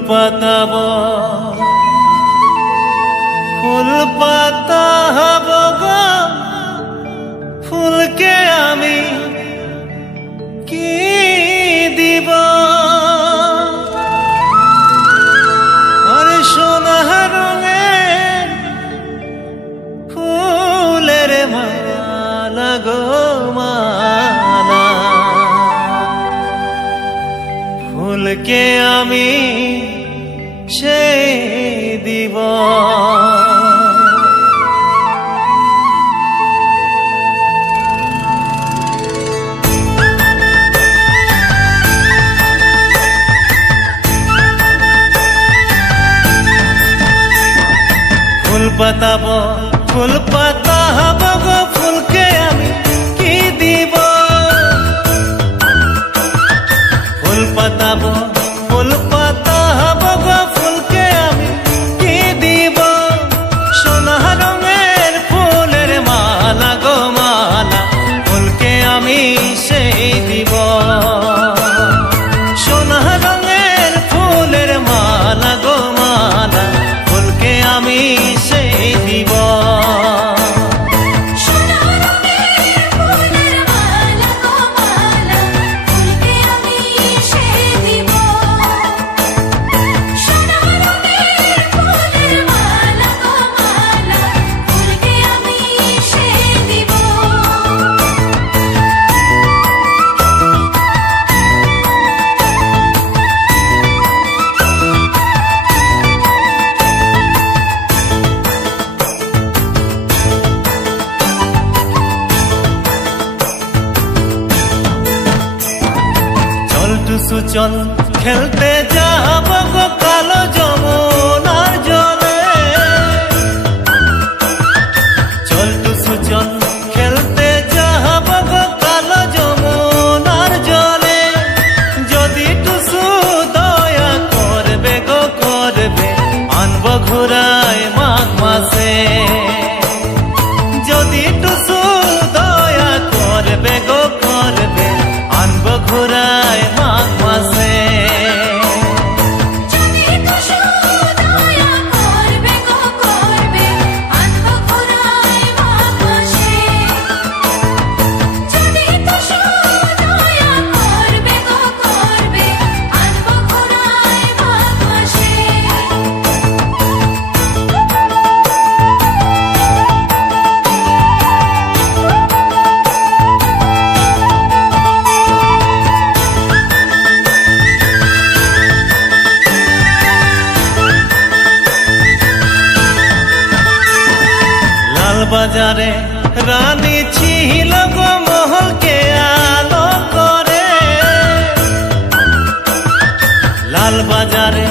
পাতাব ফুল পাতা হব গো ফুলকে আমি কি দিব আরে সোনা রঙের ফুলের মালা গো মালা ফুলকে আমি সেই দিব ফুল পাতাব ফুল পাতা হব গো ফুলকে আমি কি দিব ফুল পাতাব ফুল পাতা হব গো ফুলকে আমি কি দিব সোনা রঙের ফুলের মালা গো মালা ফুলকে আমি সেই দিব সোনা রঙের ফুলের মালা গো মালা ফুলকে আমি সেই দিব চল খেলতে যাব গো কালো যমুনার জলে চল টুসু চল খেলতে যাব গো কালো যমুনার জলে যদি টুসু দয়া করবে গো করবে আনব ঘুরায় মাঘ মাসে যদি টুসু দয়া করবে গো করবে আনব ঘুরায় মাঘ মাসে বাজারে রানী ছিল গো মহলকে আলো করে লাল বাজারে